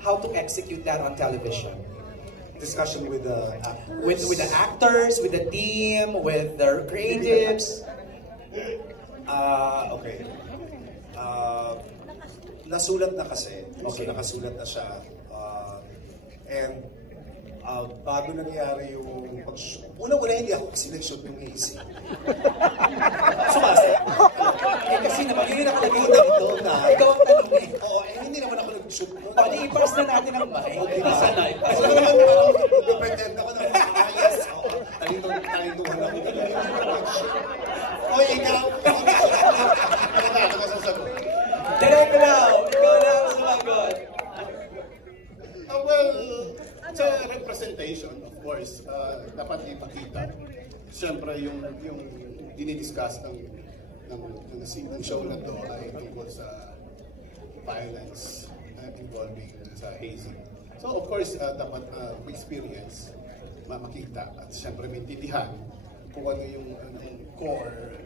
how to execute that on television? Discussion with the actors. With the actors, with the team, with the creatives. Okay. Nasulat na kasi. Okay. So nakasulat na siya. And bago nangyari yung una-una hindi ako sinag-shoot ng AC. Sumasa. Kasi naman yun yung nakalagay dito na ikaw ang tanong eh. Oo, hindi naman ako nag-shoot. Pwede i-pass na natin ang mic. Nasa live. Kasi naman, pretend ako na, yes, talituhan ako. Oy, ikaw! Ano ka sasagot? Direct now! Ikaw na ang sumagot. Well, sa representation, of course, dapat ipakita. Siyempre, yung dinidiscuss ng show na to ay tungkol sa violence involving sa hazing. So, of course, dapat experience, makita, at siyempre maintindihan kung ano yung core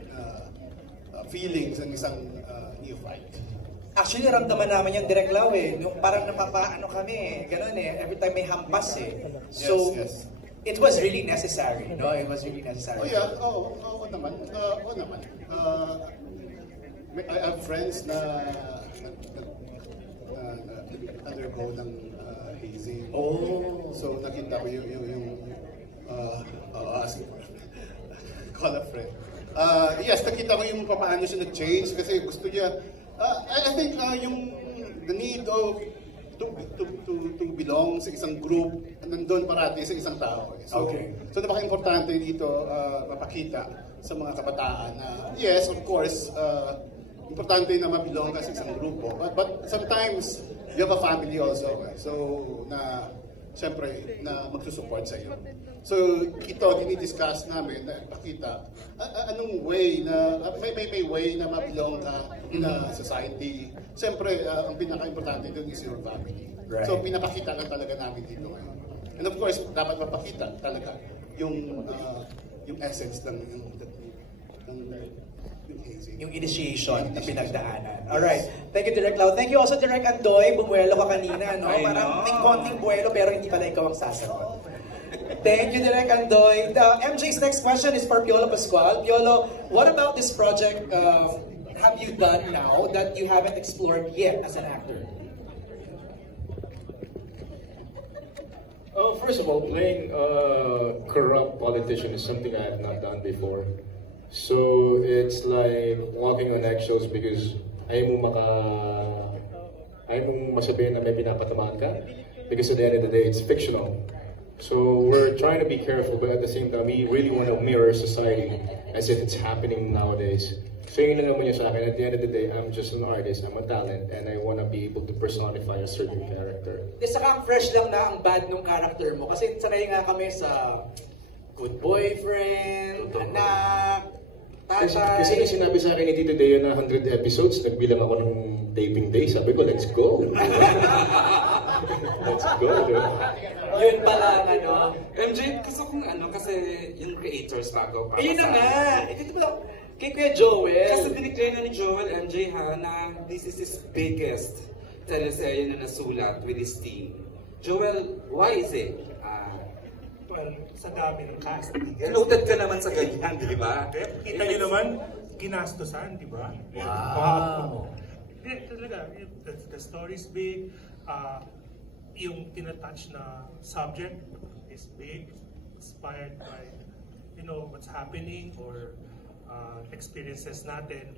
feelings ng isang neophyte. Actually, ramdaman naman yung direct law eh. Yung parang napapaano kami eh. Ganun eh. Every time may hampas eh. So, yes. It was really necessary, no? It was really necessary. Oh yeah, oo naman. Oo naman. I have friends na undergo ng hazing. Oh. So nakita ko yung call a friend. Yes, nakita ko yung paano siya nag-change kasi gusto niya. I think yung the need of to belong sa isang group, nandun parati sa isang tao. So, okay. So napaka-importante dito mapakita sa mga kabataan na yes, of course, importante na mabilong ka sa isang grupo. But sometimes, you have a family also. So, na siyempre, na magsusupport sa iyo. So, ito, dinidiscuss namin na ipakita anong way na, may way na mabilong ka in a society. Siyempre, ang pinaka-importante doon is your family. Right. So, pinapakita lang talaga namin dito ngayon. And of course, dapat mapakita talaga yung essence ng yung initiation na pinagdaanan. Alright. Thank you, Direk Lau. Thank you also, Direk Andoy. Bumuelo ka kanina, no? Parang may konting buwelo pero hindi pala ikaw ang sasagot. Thank you, Direk Andoy. MJ's next question is for Piolo Pascual. Piolo, what about this project have you done now that you haven't explored yet as an actor? Oh, first of all, playing a corrupt politician is something I have not done before. So it's like walking on eggshells because ayaw mong masabihin na may pinapatamaan ka because at the end of the day, it's fictional. So we're trying to be careful, but at the same time, we really want to mirror society as if it's happening nowadays. So yun lang naman yun sa akin. At the end of the day, I'm just an artist, I'm a talent, and I want to be able to personify a certain character. Saka ang fresh lang na ang bad nung character mo. Kasi sanay nga kami sa good boyfriend, anak, tatay. Kasi sinabi sa akin ni Tito Deo na 100 episodes, nagbilang ako ng taping day. Sabi ko, let's go. Let's go, dude. Yun pala, ano. MJ, gusto kong kasi yung creators bago para Ayun na nga. Ito ba, kay Kuya Joel. Kasi dineclare na ni Joel MJ na this is his biggest teleserye na nasulat with his team. Joel, why is it? Well, sa dami ng casting. Noted ka naman sa ganyan, di ba? Kita niyo naman, ginastusan, di ba? Wow. Talaga, the story is big. Yung tinatouch na subject is big, inspired by, what's happening or experiences natin.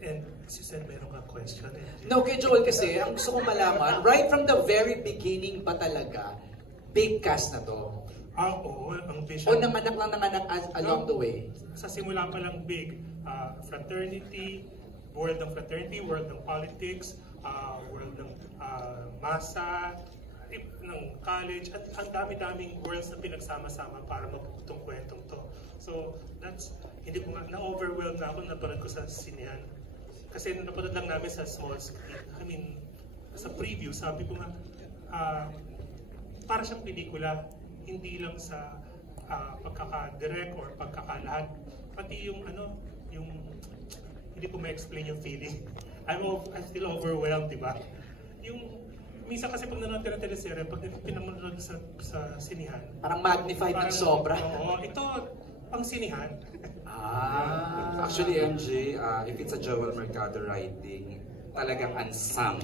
And as you said, meron ka question. No, kay Joel kasi, ang gusto kong malaman, right from the very beginning pa talaga, big cast na to. Oo, ang vision. O nanganak along the way? Sa simula pa lang big. Fraternity, world ng fraternity, world ng politics, world ng masa, ng college, at ang dami-daming worlds na pinagsama-sama para magpuputong kwentong to. So, hindi ko nga, na-overwhelmed na ako, napanood ko sa sinehan. Kasi napanood lang namin sa small screen. Sa preview, sabi ko nga, para siyang pelikula, hindi lang sa pagkaka-direct or pagkakalahat, pati yung hindi ko ma-explain yung feeling. I'm still overwhelmed, di ba? minsan kasi pag nanonood ka ng teleserye, pag pinanonood sa sinihan, Parang magnified ng sobra. Oo, ito, pang sinihan. Actually, MJ, if it's a Joel Mercado writing, talagang unsung.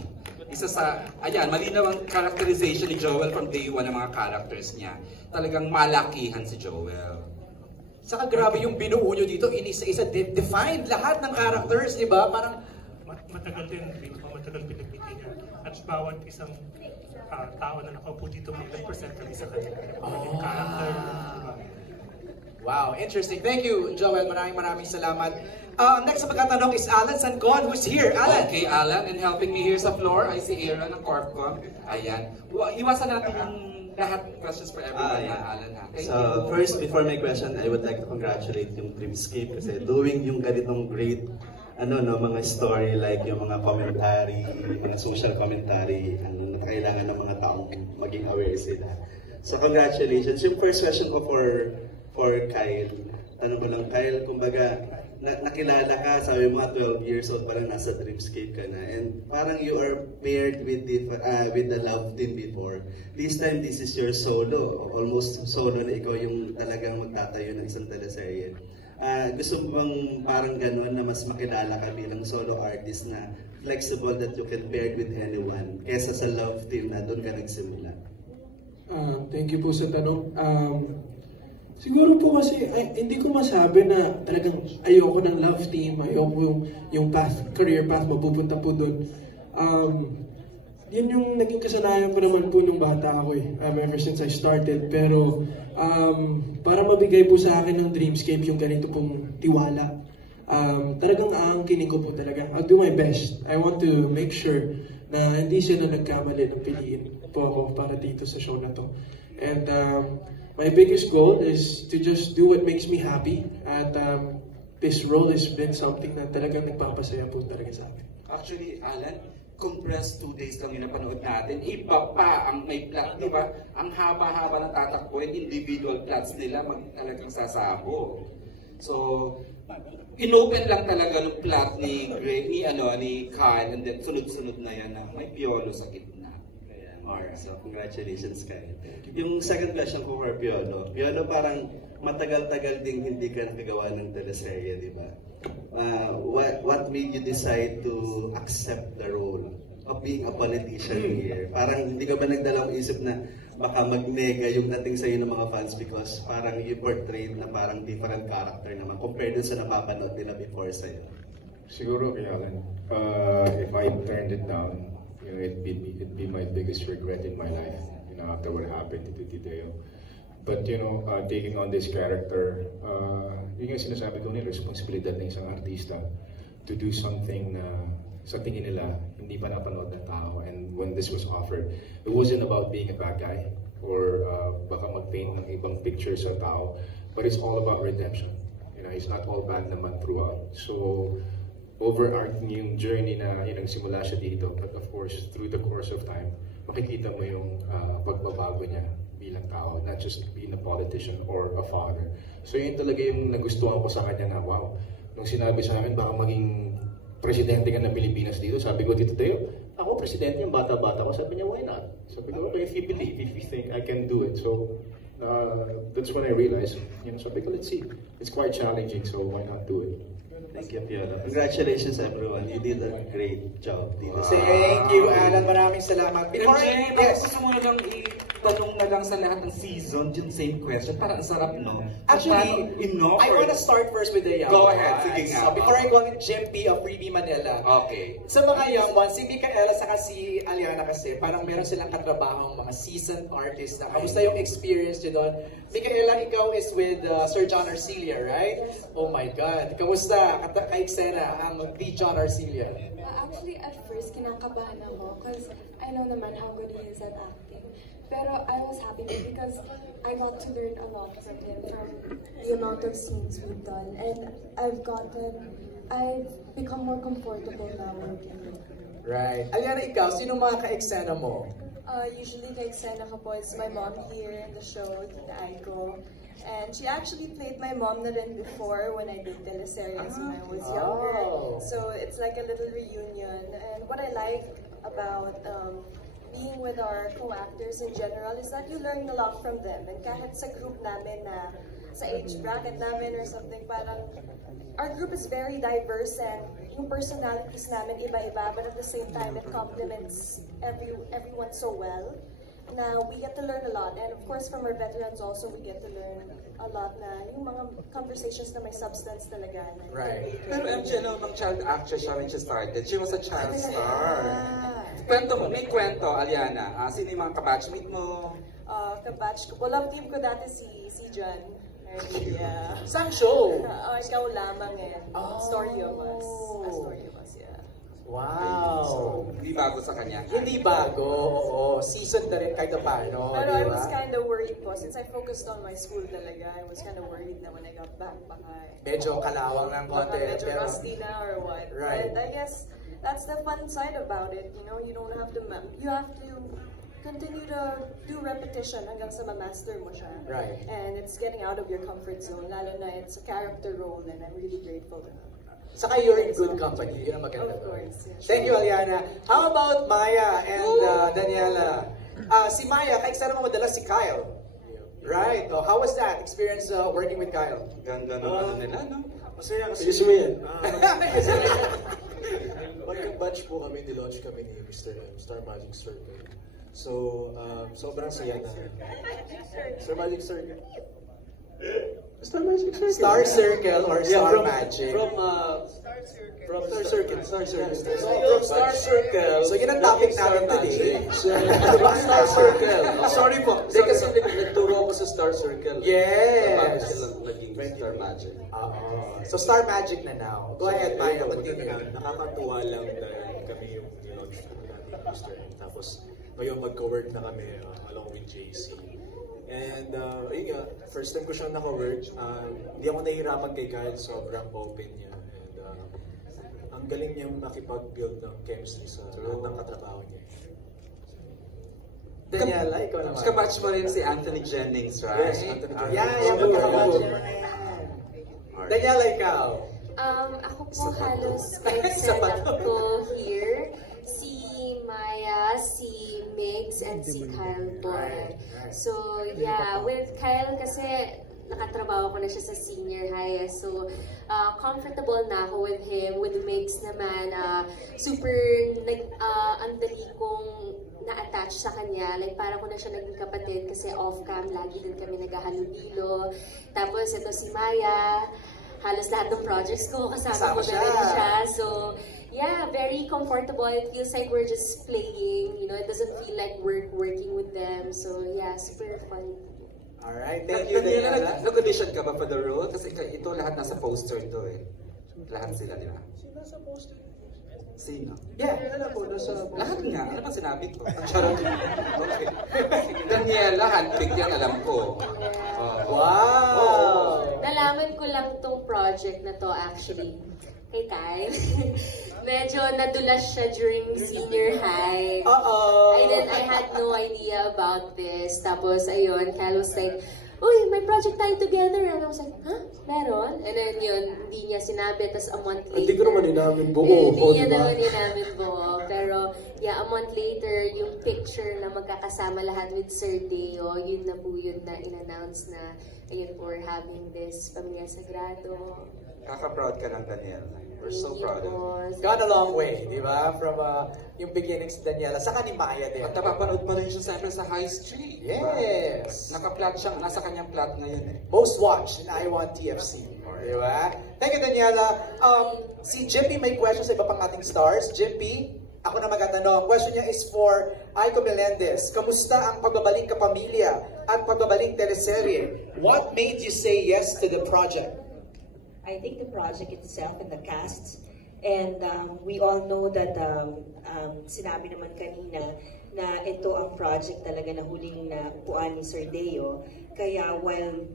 Isa sa, ayan, malinaw ang characterization ni Joel from day one ng mga characters niya. Talagang malakihan si Joel. Saka grabe yung binuo nyo dito, inisa-isa, defined lahat ng characters, di ba? Parang, Matagal din, matagal pinagmitigan. At bawat isang tao na nakaupo dito may nag-present kami sa kanila. Yung character, diba? wow, interesting. Thank you, Joel. Maraming salamat. Next na magtatanong is Alan Sancon, who's here. Alan. Okay, Alan, and helping me here sa floor, I see Aaron ng Corpcom. Ayan. Iwasan natin yung lahat questions for everyone, Alan. Thank you. First, before my question, I would like to congratulate yung Dreamscape kasi doing yung ganitong great mga story like yung mga commentary, mga social commentary, na kailangan ng mga taong maging aware sila. So congratulations. Yung first question ko for Kyle. Tanong ko lang, Kyle, kumbaga, nakilala ka, sabi mo 12 years old, parang nasa Dreamscape ka na. And parang you are paired with the love team before. This time, this is your solo. Almost solo na ikaw yung talagang magtatayo ng isang teleserye. Gusto mo bang parang gano'n na mas makilala ka bilang solo artist na flexible that you can pair with anyone kesa sa love team na doon ka nagsimula? Thank you po sa tanong. Siguro po kasi hindi ko masabi na talagang ayoko ng love team, ayoko yung career path mapupunta po doon. Yun yung naging kasanayan ko naman po nung bata ako ever since I started. Pero para mabigay po sa akin ng Dreamscape yung ganito pong tiwala, talagang aangkinin ko po talaga. I'll do my best. I want to make sure na hindi sila nagkamali ng piliin po ako para dito sa show na to. And my biggest goal is to just do what makes me happy. At this role has been something na talagang nagpapasaya po talaga sa akin. Actually, Alan, compressed 2 days lang yung napanood natin. Iba pa ang may plot, di ba? Ang haba-haba ng tatakbuhin, individual plots nila talagang sasabo. So, inopen lang talaga ng plot ni Kyle, and then sunod-sunod na yan na may Piolo sa gitna. Alright, so congratulations, Kyle. Yung second question ko for Piolo. Piolo, parang matagal-tagal ding hindi ka nakagawa ng teleserye, di ba? What made you decide to accept the role of being a politician here? Parang hindi ka ba nagdalang isip na baka mag-nega yung dating sa'yo ng mga fans because parang you portrayed na parang different character naman compared dun sa napapanood nila before sa'yo? Siguro, Alan, if I turned it down, it'd be my biggest regret in my life, after what happened to Titeo. But, taking on this character, yun yung sinasabi ko nila, responsibilidad ng isang artista to do something na sa tingin nila, hindi pa napanood ng tao. And when this was offered, it wasn't about being a bad guy or baka mag-paint ng ibang picture sa tao, but it's all about redemption. It's not all bad naman throughout. So, overarching yung journey na nagsimula siya dito, but of course, through the course of time, makikita mo yung pagbabago niya bilang tao, not just being a politician or a father. So yun talaga yung nagustuhan ko sa kanya na, wow, nung sinabi sa akin, baka maging presidente ka ng Pilipinas dito, sabi ko, Tito Teo, ako presidente yung bata-bata ko, sabi niya, why not? Sabi ko, okay, if you believe, if you think I can do it. So that's when I realized, sabi ko, let's see. It's quite challenging, so why not do it? Thank you, Piolo. Congratulations, everyone. You did a great job dito. Thank you, Alan. Maraming salamat. MJ, gusto mo na lang itanong na lang sa lahat ng season yung same question. Parang sarap, no? Actually, I want to start first with the young Go ones. ahead, sige nga. So, before I go on Jempi of Freebie Manila, okay. sa mga young ones, si Micaela saka si Aliana kasi, parang meron silang katrabahong mga seasoned artists na. Kamusta yung experience nyo doon? Micaela, ikaw is with Sir John Arcilla, right? Oh my God. Kamusta? Ka-eksena ang the John Arcilla? Actually, at first, kinakabahan ako because I know naman how good he is at acting. Pero I was happy because I got to learn a lot from him, from the amount of scenes we've done. And I've become more comfortable now working with him. Right. Aliana, ikaw, sino mga ka-eksena mo? Usually, ka-eksena ko po is my mom here in the show, Tita Aiko. And she actually played my mom na rin before when I did teleseries when I was younger. So it's like a little reunion. And what I like about being with our co-actors in general is that you learn a lot from them. And kahit sa group namin na sa age bracket namin or something, parang our group is very diverse and yung personalities namin iba-iba, but at the same time it complements everyone so well. Now, we get to learn a lot, and of course from our veterans also we get to learn a lot na yung mga conversations na may substance talaga. Right. Pero MJ, mag child actress siya when she started. She was a child star. Kwento mo, may kwento, Aliana. Sino yung mga kabatchmate mo? Kabatch ko. Love team ko dati si John. Yeah. Saan show? Ikaw lamang eh. Story of Us. A Story of Us, yeah. Wow. So, hindi bago sa kanya. Hindi bago, oo. Season na rin kahit paano, Pero di I ba? was kind of worried po. Since I focused on my school talaga, I was kind of worried na when I got back, baka medyo kalawang ng konti. medyo rusty na or what. Right. And I guess that's the fun side about it. You know, you don't have to, you have to continue to do repetition hanggang sa ma-master mo siya. Right. And it's getting out of your comfort zone, lalo na it's a character role, and I'm really grateful to her. Saka you're in good company. Yun ang maganda. Of course. Yeah. Thank you, Aliana. How about Maya and Daniela? Si Maya, kaeksara mo madalas si Kyle. Right. Oh, how was that experience working with Kyle? Ganda ng nila, no? Masaya kasi. Ayusin mo yan. Magka-batch po kami, nilaunch kami ni Mr. Star Magic Circle. So, sobrang saya na. Star Magic Circle. Star Magic Circle. Star Circle or Star Magic? From Star Circle. Star Circle. So, from Star Circle. So, yun ang topic natin today. Star Circle. Sorry po. Kasi nagturo ako sa Star Circle. Yes. Bago sila naging Star Magic. So, Star Magic na now. Go ahead, Maya. Continue. Nakakatuwa lang dahil kami yung nilaunch natin Mr. M. Tapos, ngayon magka-work na kami along with JC. And ayun nga, first time ko siyang naka-work. Hindi ako nahihirapan kay Kyle, sobrang open niya. And ang galing niyang makipag-build ng chemistry sa lahat ng katrabaho niya. Daniela, ikaw naman. Kabatch mo rin si Anthony Jennings, right? Yes, Anthony Jennings. Yeah, magkakabatch na. Daniela, ikaw. Ako po halos setup ko here. Si Maya, si Migs, and si Kyle po. So, yeah, with Kyle kasi nakatrabaho ko na siya sa senior high. So, comfortable na ako with him. With Migs naman, super ang dali kong na-attach sa kanya. Like, parang ko na siya naging kapatid kasi off-cam, lagi din kami naghahalubilo. Tapos, ito si Maya, halos lahat ng projects ko, kasama ko na rin siya. So, yeah, very comfortable. It feels like we're just playing. You know, it doesn't feel like we're working with them. So, yeah, super fun. Alright, thank you, Daniela. Nag-audition ka ba for the role? Kasi ito lahat nasa poster ito eh. Lahat sila nila. Nasa poster. Sino? Yeah. Lahat nga. Ano ba sinabi ko? Charot. Okay. Daniela, handpick yan, alam ko. Wow! Nalaman ko lang tong project na to actually kay Kyle. Medyo nadulas siya during senior high. And then I had no idea about this. Tapos ayun, Kyle was like, uy, may project tayo together. And I was like, huh? Meron? And then yun, hindi niya sinabi. Tapos a month later. Hindi ko naman inamin buo. Hindi niya naman inamin buo. Pero yeah, a month later, yung picture na magkakasama lahat with Sir Deo, yun na po yun na in-announce na ayun po, we're having this Pamilya Sagrado. Kaka-proud ka ng Daniela. We're so proud of you. Gone a long way, di ba? From yung beginnings ni Daniela, saka ni Maya din. At napapanood pa rin siya siyempre sa High Street. Yes! Naka-plot siya, nasa kanyang plot ngayon eh. Most watched in I Want TFC. Di ba? Thank you, Daniela. Si Jimpy may question sa iba pang ating stars. Jimpy, ako na magtatanong. Question niya is for Aiko Melendez. Kamusta ang pagbabalik kapamilya at pagbabalik teleserye? What made you say yes to the project? I think the project itself and the cast, and we all know that sinabi naman kanina na ito ang project talaga na huling naupuan ni Sir Deo. Kaya while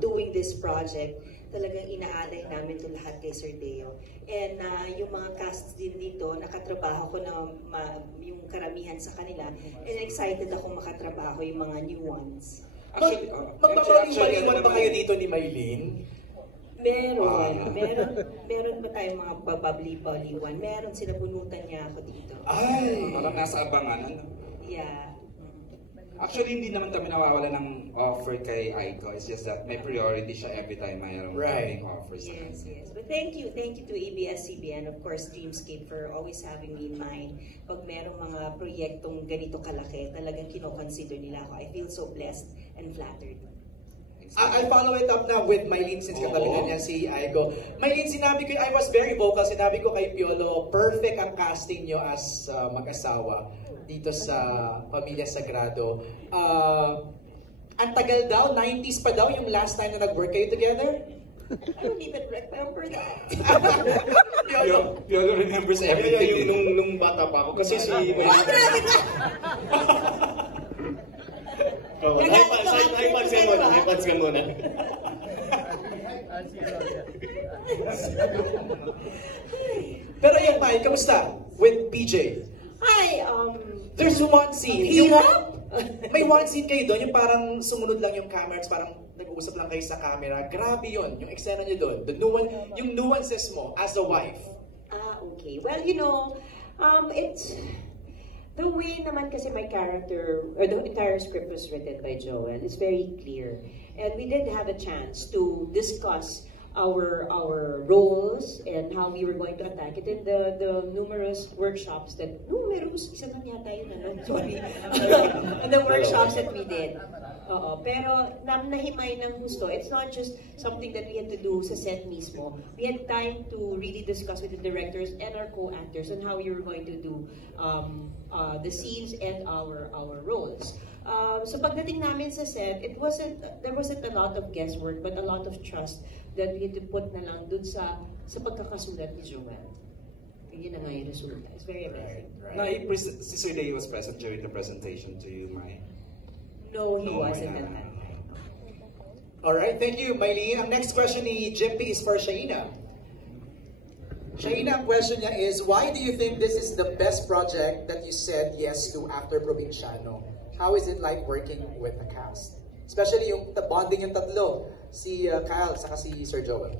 doing this project, talagang inaalay namin ito lahat kay Sir Deo. And yung mga cast din dito, nakatrabaho ko na yung karamihan sa kanila, and excited ako makatrabaho yung mga new ones. Actually, magpapaliwan ba kayo dito ni Maylene? Meron ba tayong mga bababli-baliwan? Meron, sinabunutan niya ako dito. Ay! Parang nasa abangan, ano? Yeah. Actually, hindi naman kami nawawala ng offer kay Aiko. It's just that may priority siya every time mayroong Right. offers. Yes. But thank you to ABS-CBN, of course, Dreamscape for always having me in mind. Pag merong mga proyektong ganito kalaki, talagang kinoconsider nila ako. I feel so blessed and flattered. I'll follow it up now with Mylene since katabi na niya si Aiko. Mylene, sinabi ko, I was very vocal, sinabi ko kay Piolo, perfect ang casting nyo as mag-asawa dito sa Pamilya Sagrado. Ang tagal daw, 90s pa daw yung last time na nag-work kayo together? I don't even remember that. Piolo remembers everything. Nung bata pa ako, kasi si... Ipads ka muna. Pero yan, Mai, kamusta? With PJ? Hi, There's one scene. May one scene kayo doon, yung parang sumunod lang yung cameras, parang nag-uusap lang kayo sa camera. Grabe yun, yung eksena nyo doon. Yung nuances mo as a wife. Okay. Well, you know, it's... The way naman kasi my character, or the entire script was written by Joel, is very clear. And we did have a chance to discuss our roles and how we were going to attack it in the numerous workshops that, isa lang yata yun, sorry. The workshops that we did. Pero nahimay ng gusto. It's not just something that we had to do sa set mismo. We had time to really discuss with the directors and our co-actors on how we were going to do the scenes and our roles. So pagdating namin sa set, there wasn't a lot of guesswork, but a lot of trust that we had to put na lang dun sa pagkakasulat ni Joel. Yun na nga yung resulta. It's very amazing. Si Sir Day was present during the presentation to you, Mai? No, he wasn't at that time. Alright, thank you, Mylene. Ang next question ni Jimpy is for Shaina. Shaina, ang question niya is, why do you think this is the best project that you said yes to after Provinciano? How is it like working with the cast? Especially yung bonding yung tatlo, si Kyle saka si Sir Joel.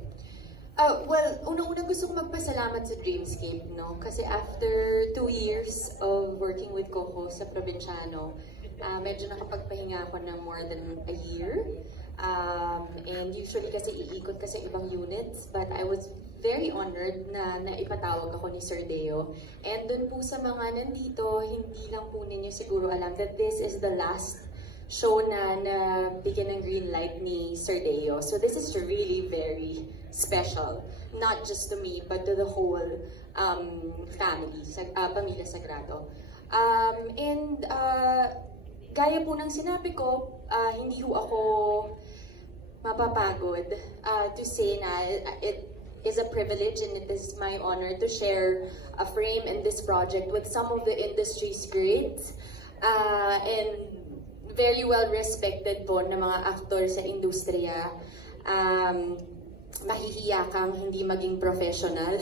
Well, unang-una gusto ko magpasalamat sa Dreamscape, no? Kasi after 2 years of working with Coco sa Provinciano, medyo nakapagpahinga ako ng more than a year. And usually kasi iikot ka sa ibang units, but I was very honored na naipatawag ako ni Sir Deo. And dun po sa mga nandito, hindi lang po ninyo siguro alam that this is the last show na bigyan ng green light ni Sir Deo. So this is really very special, not just to me, but to the whole family, Pamilya Sagrado. Gaya po ng sinabi ko, hindi ho ako mapapagod to say na it is a privilege and it is my honor to share a frame in this project with some of the industry's greats and very well respected po na mga aktor sa industriya. Mahihiya kang hindi maging professional.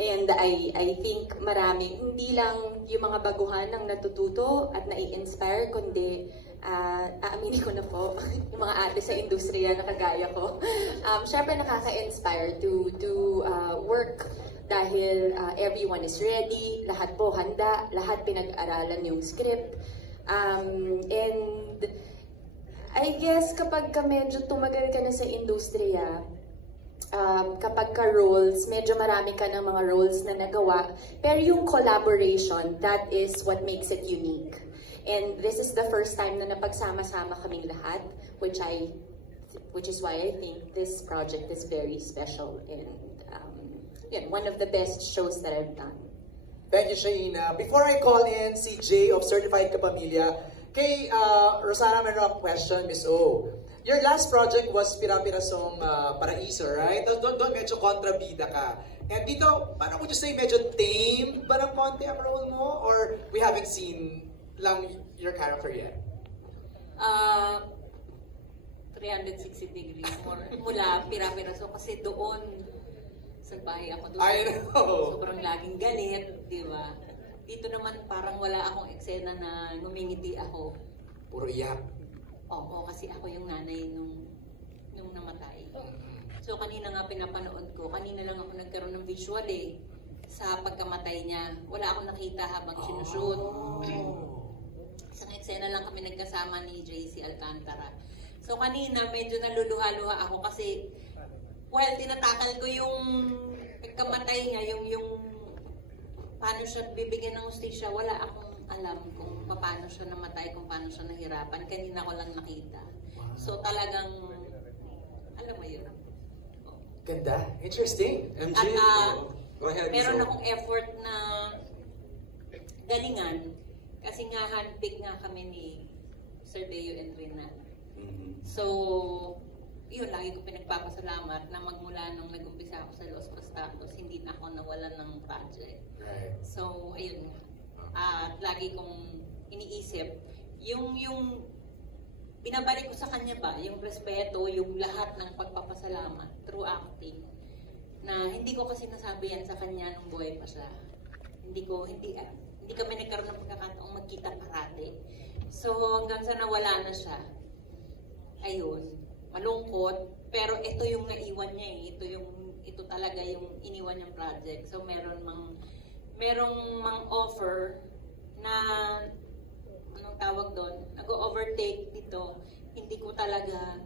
And I think marami, hindi lang yung mga baguhan ang natututo at nai-inspire, kundi aaminin ko na po, yung mga ate sa industriya na kagaya ko. Syempre nakaka-inspire to work dahil everyone is ready, lahat po handa, lahat pinag-aralan yung script. And I guess kapag medyo tumagal ka na sa industriya, kapag ka-roles, medyo marami ka ng mga roles na nagawa, pero yung collaboration, that is what makes it unique. And this is the first time na napagsama-sama kaming lahat, which is why I think this project is very special and one of the best shows that I've done. Thank you, Shaina. Before I call in si Jay of Certified Kapamilya, kay Rosana, meron akong question, Miss O. Your last project was Pira-Pirasong Paraiso, right? Doon medyo kontrabida ka. And dito, paano would you say, medyo tame ba ng konti ang role mo? Or we haven't seen lang your character yet? 360 degrees mula Pira-Piraso kasi doon sa bahay ako doon. I know. Sobrang laging galit, di ba? Dito naman parang wala akong eksena na ngumingiti ako. Puro iyak. Oo, kasi ako yung nanay nung namatay. So kanina nga pinapanood ko, kanina lang ako nagkaroon ng visual sa pagkamatay niya. Wala akong nakita habang sinushoot. Isang eksena lang kami nagkasama ni JC Alcantara. So kanina medyo naluluha-luha ako kasi, well, tinatakal ko yung pagkamatay niya, yung paano siya bibigyan ng hustisya. Wala akong alam kung paano siya namatay, kung paano siya nahirapan. Kanina ko lang nakita. So talagang, alam mo yun. Ganda. Interesting. MJ, go ahead. Meron akong effort na galingan kasi nga handpick nga kami ni Sir Deo and Renan. So, yun, lagi ko pinagpapasalamat na magmula nung nag-umpisa ako sa Los Pastatos, hindi na ako nawalan ng project. Right. So, ayun nga. At lagi kong iniisip, yung binabalik ko sa kanya ba, yung respeto, yung lahat ng pagpapasalamat through acting, na hindi ko kasi nasabi yan sa kanya nung buhay pa siya. Hindi kami nagkaroon ng pagkakataong magkita parati. So hanggang sa nawala na siya, ayun, malungkot, pero ito yung naiwan niya eh. Ito talaga yung iniwan niyang project. So merong mang offer na anong tawag doon, nag-overtake dito, hindi ko talaga,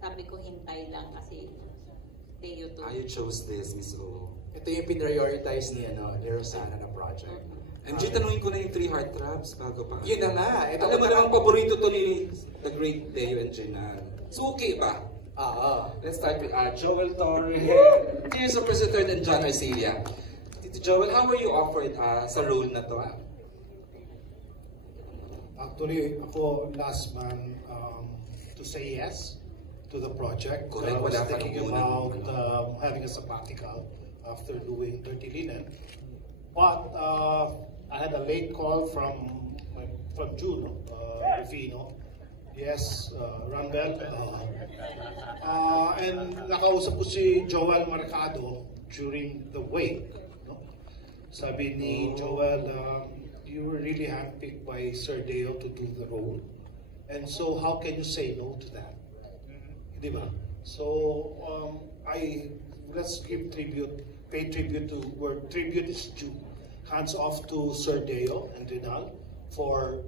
sabi ko hintay lang kasi Deo to. You chose this, Miss O. Ito yung prioritize ni Rosana na project. MJ, tanungin ko na yung 3 heartthrobs bago pa. Yun na nga. Alam mo namang paborito to ni the great Deo and Jenan. Suki ba? Let's start with Joel Torre, Tears of Prison 3rd, and John Arcelia. Tito Joel, how were you offered sa role na to? Actually, ako last man to say yes to the project. Correct. I was thinking about having a sabbatical after doing Dirty Linen. But I had a late call from Juno, Rufino. Yes, Rambel. And nakausap ko si Joel Mercado during the wake. No? Sabi ni Joel, you were really handpicked by Sir Deo to do the role. And so how can you say no to that? Diba? So let's give tribute, pay tribute to where tribute is due. Hands off to Sir Deo and Rinal for,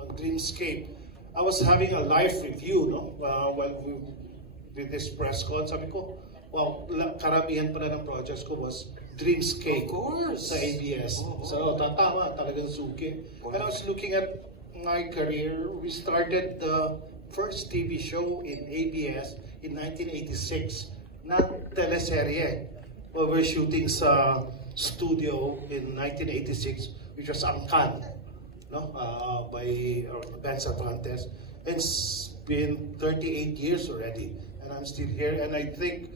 on Dreamscape. I was having a live review, while we did this press con. Sabi ko, well, karamihan pala ng projects ko was Dreamscape sa ABS. So, tama, talagang suki. And I was looking at my career. We started the first TV show in ABS in 1986 na teleserye. We were shooting sa studio in 1986, which was Angkan, by Ben Atlantes. It's been 38 years already, and I'm still here. And I think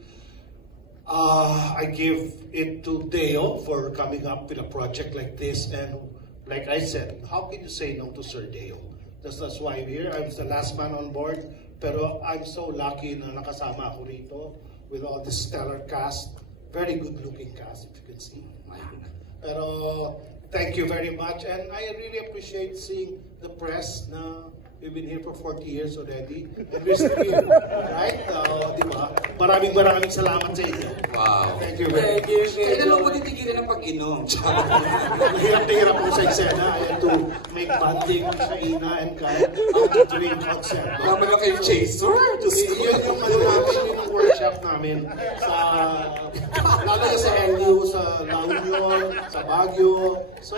I give it to Deo for coming up with a project like this. And like I said, how can you say no to Sir Deo? That's why I'm here. I'm the last man on board, pero I'm so lucky na nakasama ako rito with all this stellar cast. Very good-looking cast, if you can see. Pero thank you very much, and I really appreciate seeing the press na we've been here for 40 years already, and we're still here, right? Diba? Maraming salamat sa inyo. Wow. Thank you very much. Kailan mo titigilan ng pag-inom? Mahirap na hirap po sa eksena. I had to make bonding sa Ina and Kyle how to drink concept. Tama na kayo chaser. Yun yung namin, yung workshop namin sa lalo na sa LU, sa La Union, sa Baguio. So,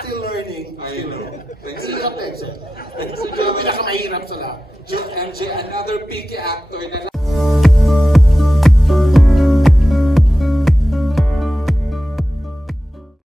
still learning. I know. Thanks. Hirap na eksena. Yung pinakamahirap sa lahat. MJ, another picky actor na